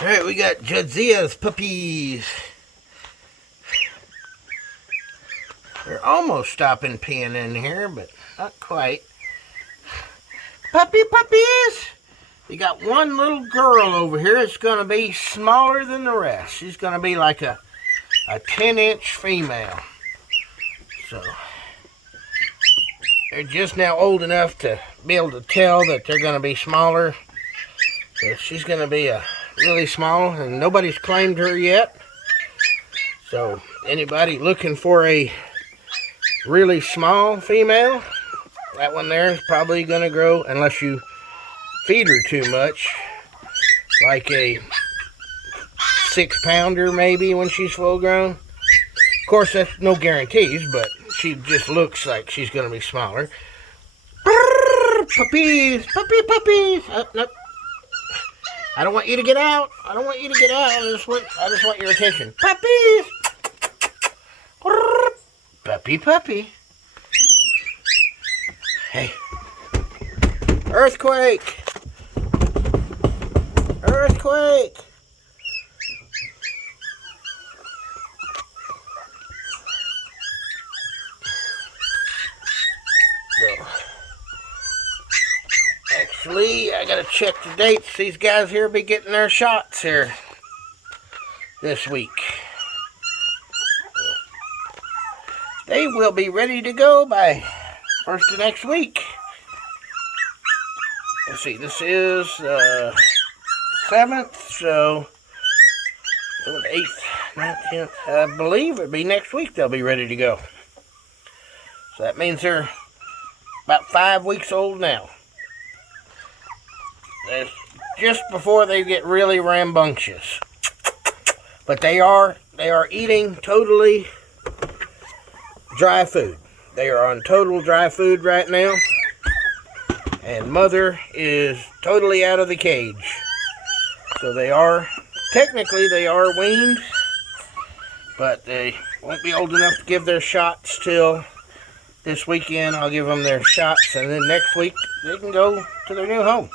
Alright, we got Jadzia's puppies. They're almost stopping peeing in here, but not quite. Puppies! We got one little girl over here. It's going to be smaller than the rest. She's going to be like a 10-inch female. So, they're just now old enough to be able to tell that they're going to be smaller. So she's going to be a really small, and nobody's claimed her yet. So anybody looking for a really small female, that one there is probably going to grow, unless you feed her too much, like a 6-pounder maybe when she's full grown. Of course, that's no guarantees, but she just looks like she's going to be smaller. Puppies! Puppies! Oh, nope. I don't want you to get out. I don't want you to get out. I just want your attention. Puppies! Puppy. Hey. Earthquake! So, actually, I gotta check the dates. These guys here be getting their shots here this week. They will be ready to go by first of next week. Let's see, this is 7th, so 8th, 9th, 10th. I believe it'll be next week they'll be ready to go. So that means they're about 5 weeks old now. That's just before they get really rambunctious. But they are eating totally dry food. They are on total dry food right now. And mother is totally out of the cage. So technically they are weaned, but they won't be old enough to give their shots till this weekend. I'll give them their shots, and then next week they can go to their new home.